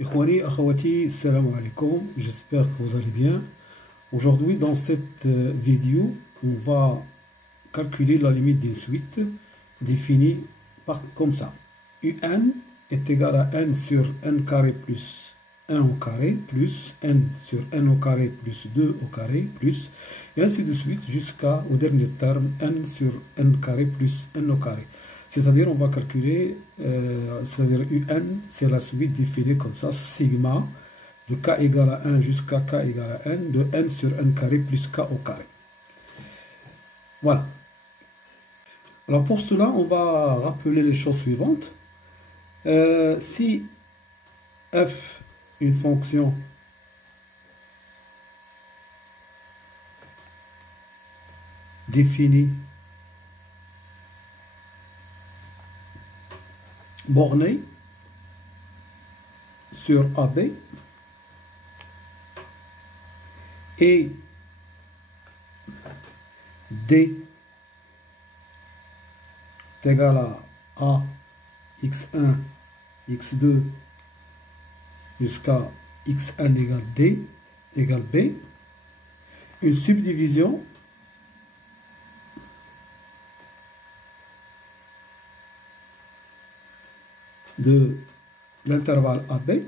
Ikhwani, akhawati, salam alaikum, j'espère que vous allez bien. Aujourd'hui, dans cette vidéo, on va calculer la limite d'une suite définie comme ça. Un est égal à n sur n carré plus 1 au carré plus n sur n au carré plus 2 au carré plus, et ainsi de suite jusqu'au dernier terme n sur n carré plus n au carré. C'est-à-dire on va calculer, c'est-à-dire un, c'est la suite définie comme ça, sigma de k égale à 1 jusqu'à k égale à n de n sur n carré plus k au carré. Voilà. Alors pour cela, on va rappeler les choses suivantes. Si f, une fonction définie bornée sur AB et D est égal à A, x1, x2 jusqu'à x1 égale D égale B, une subdivision de l'intervalle AB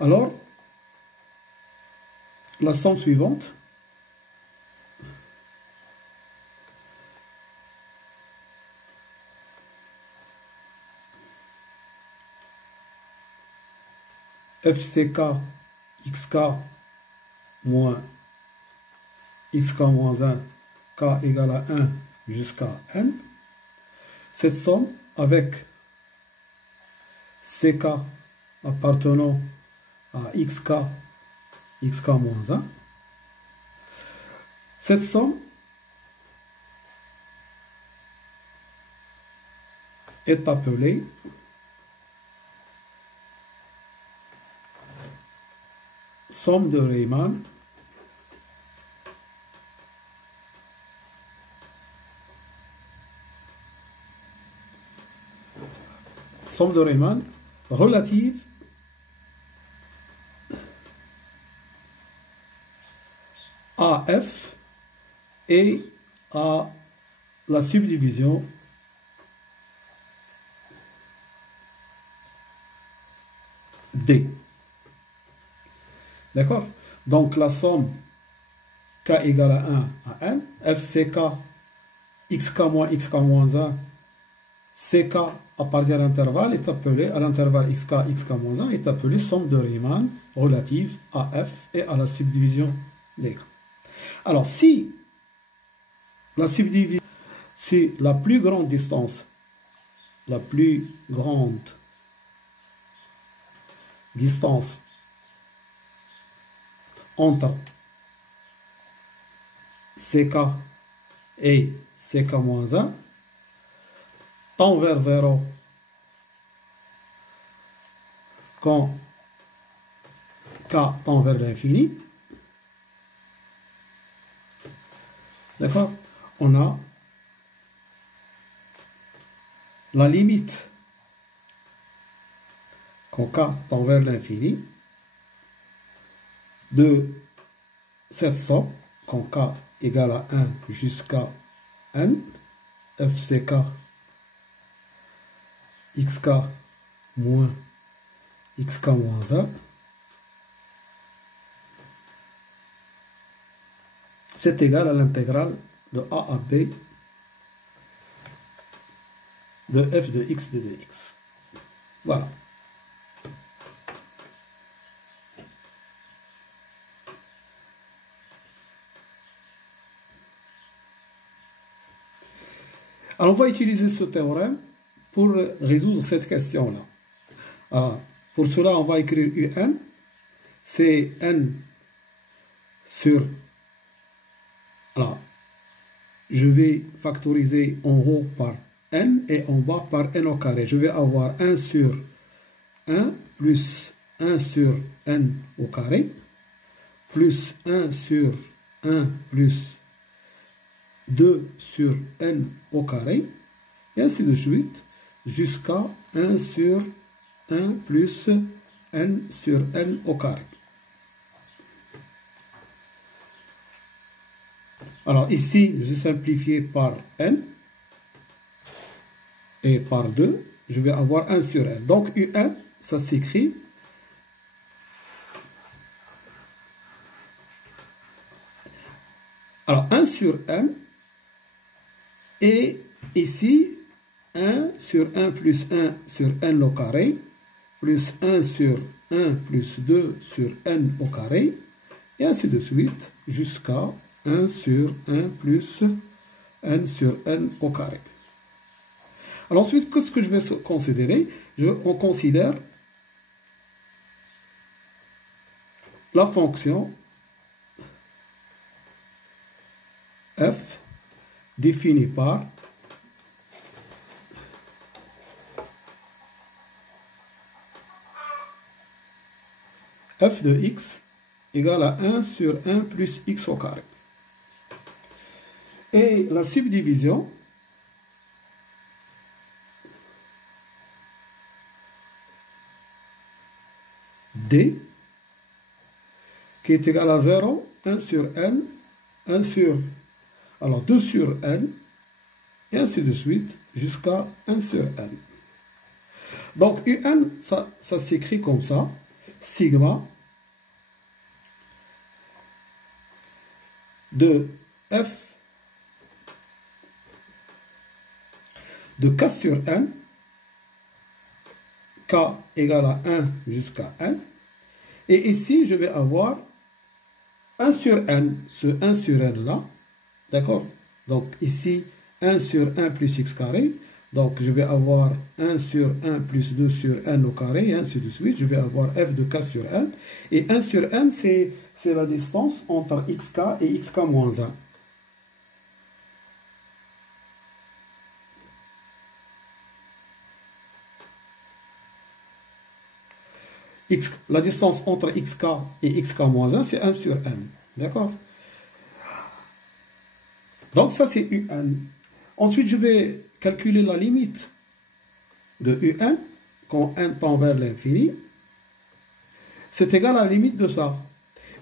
alors la somme suivante FCK XK moins XK moins 1 k égale à 1 jusqu'à n, cette somme avec ck appartenant à xk, xk moins 1, cette somme est appelée somme de Riemann relative à f et à la subdivision D. D'accord? Donc la somme k égale à 1 à n, fck xk moins xk moins 1, ck à partir de l'intervalle est appelé, à l'intervalle xk, xk moins 1 est appelé somme de Riemann relative à f et à la subdivision D. Alors si la subdivision, c'est la plus grande distance, entre ck et ck moins 1 tend vers 0 quand k tend vers l'infini. D'accord? On a la limite quand k tend vers l'infini de cette somme quand k égale à 1 jusqu'à n, fck xk moins xk moins 1, c'est égal à l'intégrale de a à b de f de x de dx. Voilà. Alors on va utiliser ce théorème pour résoudre cette question-là. Alors, pour cela, on va écrire un, c'est n sur... Alors, je vais factoriser en haut par n et en bas par n au carré. Je vais avoir 1 sur 1 plus 1 sur n au carré plus 1 sur 1 plus 2 sur n au carré et ainsi de suite, jusqu'à 1 sur 1 plus n sur n au carré. Alors ici, je simplifie par n et par 2, je vais avoir 1 sur n. Donc un, ça s'écrit alors 1 sur n et ici 1 sur 1 plus 1 sur n au carré plus 1 sur 1 plus 2 sur n au carré et ainsi de suite jusqu'à 1 sur 1 plus n sur n au carré. Alors ensuite, qu'est-ce que je vais considérer? On considère la fonction f définie par f de x égale à 1 sur 1 plus x au carré. Et la subdivision d qui est égal à 0, 1 sur n, 1 sur, alors 2 sur n, et ainsi de suite, jusqu'à 1 sur n. Donc, un, ça s'écrit comme ça, sigma de f de k sur n, k égale à 1 jusqu'à n, et ici, je vais avoir 1 sur n, ce 1 sur n là, d'accord? Donc ici, 1 sur 1 plus x carré, donc je vais avoir 1 sur 1 plus 2 sur n au carré, et ainsi de suite, je vais avoir f de k sur n, et 1 sur n, c'est la distance entre xk et xk moins 1. La distance entre xk et xk moins 1, c'est 1 sur n. D'accord? Donc ça, c'est un. Ensuite, je vais calculer la limite de un quand n tend vers l'infini. C'est égal à la limite de ça.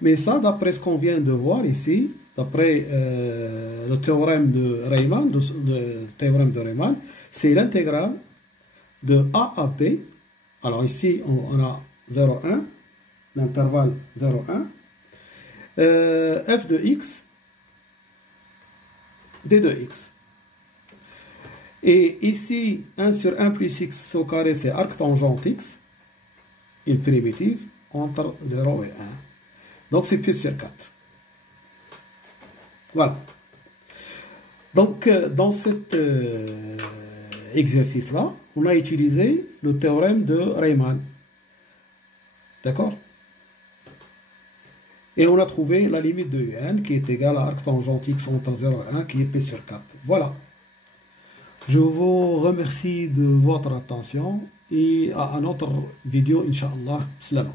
Mais ça, d'après ce qu'on vient de voir ici, d'après le théorème de Riemann, c'est l'intégrale de a à b. Alors ici, on a 0, 1, l'intervalle 0, 1, f de x, d de x. Et ici, 1 sur 1 plus x au carré, c'est arctangente x, une primitive, entre 0 et 1. Donc c'est pi sur 4. Voilà. Donc dans cet exercice-là, on a utilisé le théorème de Riemann. D'accord? Et on a trouvé la limite de un qui est égale à arctangente x entre 0 et 1 qui est pi sur 4. Voilà. Je vous remercie de votre attention et à une autre vidéo, Inch'Allah. Salam.